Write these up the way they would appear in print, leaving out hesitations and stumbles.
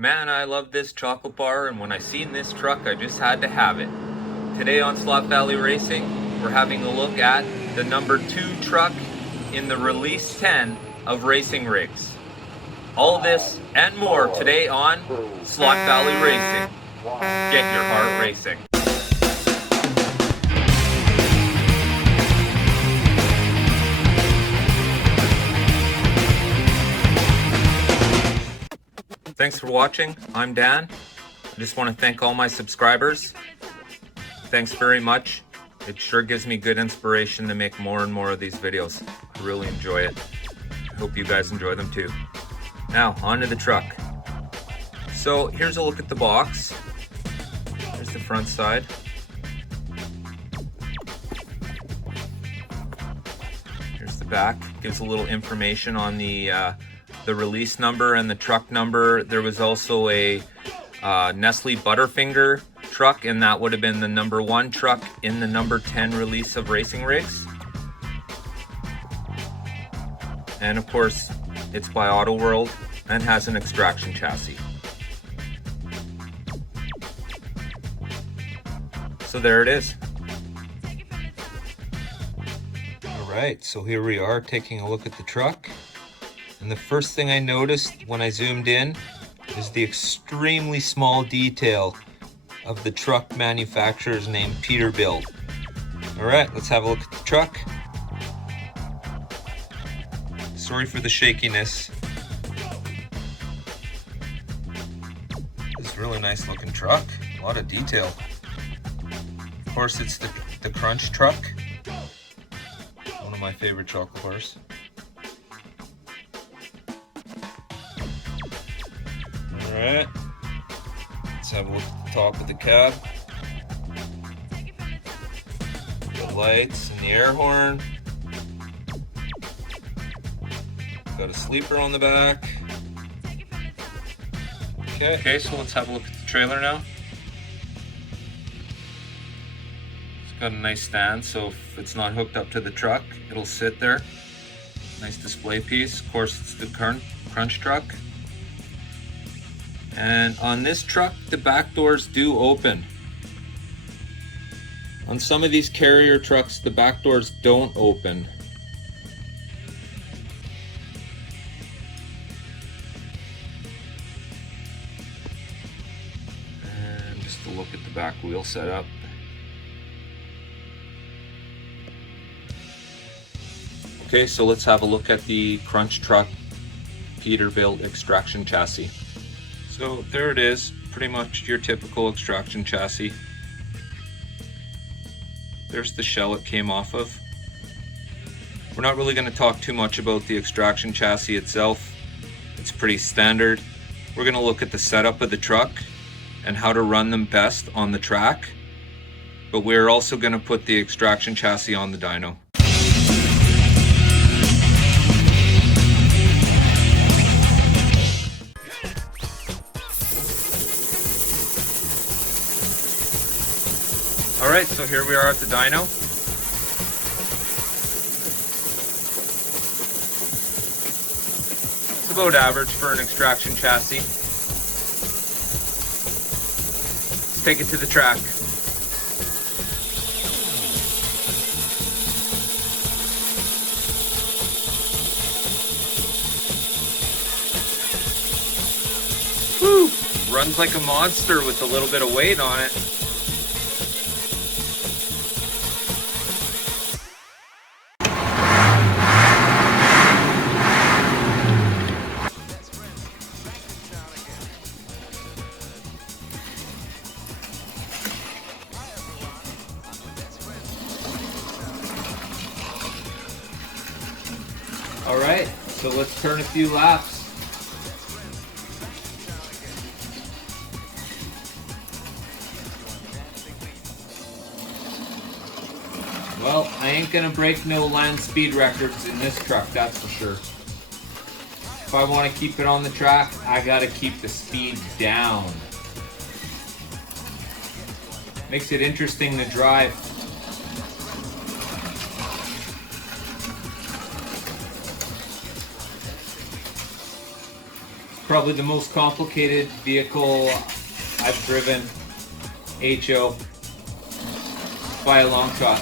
Man, I love this chocolate bar, and when I seen this truck, I just had to have it. Today on Slot Valley Racing, we're having a look at the number 2 truck in the release 10 of racing rigs. All this and more today on Slot Valley Racing. Get your heart racing. Thanks for watching. I'm Dan. I just want to thank all my subscribers. Thanks very much. It sure gives me good inspiration to make more and more of these videos. I really enjoy it. I hope you guys enjoy them too. Now, on to the truck. So here's a look at the box. Here's the front side. Here's the back. Gives a little information on the release number and the truck number. There was also a Nestle Butterfinger truck, and that would have been the number 1 truck in the number 10 release of racing rigs. And of course, it's by Autoworld and has an Xtraction chassis. So there it is. Alright, so here we are taking a look at the truck. And the first thing I noticed when I zoomed in is the extremely small detail of the truck manufacturer's name, Peterbilt. Alright, let's have a look at the truck. Sorry for the shakiness. It's a really nice looking truck. A lot of detail. Of course, it's the Crunch truck. One of my favorite chocolate bars. Alright, let's have a look at the top of the cab. The lights and the air horn. Got a sleeper on the back. Okay, so let's have a look at the trailer now. It's got a nice stand, so if it's not hooked up to the truck, it'll sit there. Nice display piece. Of course, it's the Crunch truck. And on this truck, the back doors do open. On some of these carrier trucks, the back doors don't open. And just a look at the back wheel setup. Okay, so let's have a look at the Crunch truck Peterbilt Xtraction chassis. So there it is, pretty much your typical Xtraction chassis. There's the shell it came off of. We're not really going to talk too much about the Xtraction chassis itself. It's pretty standard. We're going to look at the setup of the truck and how to run them best on the track. But we're also going to put the Xtraction chassis on the dyno. Alright, so here we are at the dyno. It's about average for an Xtraction chassis. Let's take it to the track. Woo! Runs like a monster with a little bit of weight on it. Alright, so let's turn a few laps. Well, I ain't gonna break no land speed records in this truck, that's for sure. If I want to keep it on the track, I gotta keep the speed down. Makes it interesting to drive. Probably the most complicated vehicle I've driven, HO, by a long shot.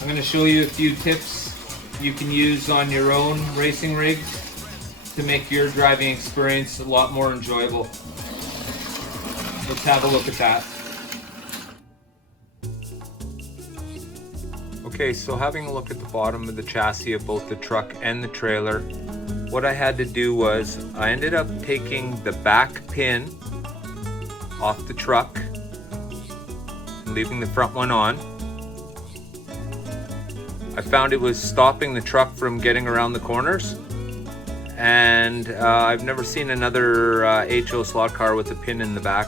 I'm going to show you a few tips you can use on your own racing rigs to make your driving experience a lot more enjoyable. Let's have a look at that. Okay, so having a look at the bottom of the chassis of both the truck and the trailer, what I had to do was I ended up taking the back pin off the truck and leaving the front one on. I found it was stopping the truck from getting around the corners, and I've never seen another HO slot car with a pin in the back.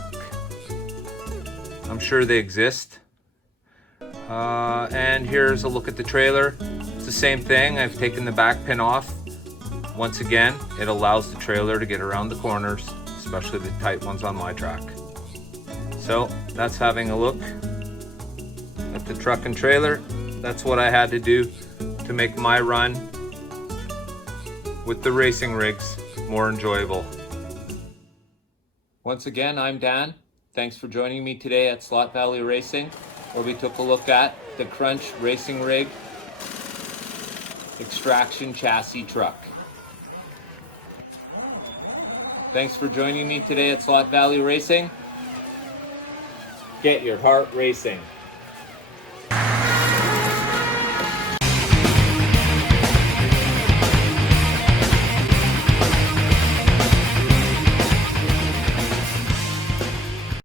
I'm sure they exist. And here's a look at the trailer. It's the same thing. I've taken the back pin off. Once again, it allows the trailer to get around the corners, especially the tight ones on my track. So that's having a look at the truck and trailer. That's what I had to do to make my run with the racing rigs more enjoyable. Once again, I'm Dan. Thanks for joining me today at Slot Valley Racing, where we took a look at the Crunch Racing Rig Xtraction chassis truck. Thanks for joining me today at Slot Valley Racing. Get your heart racing.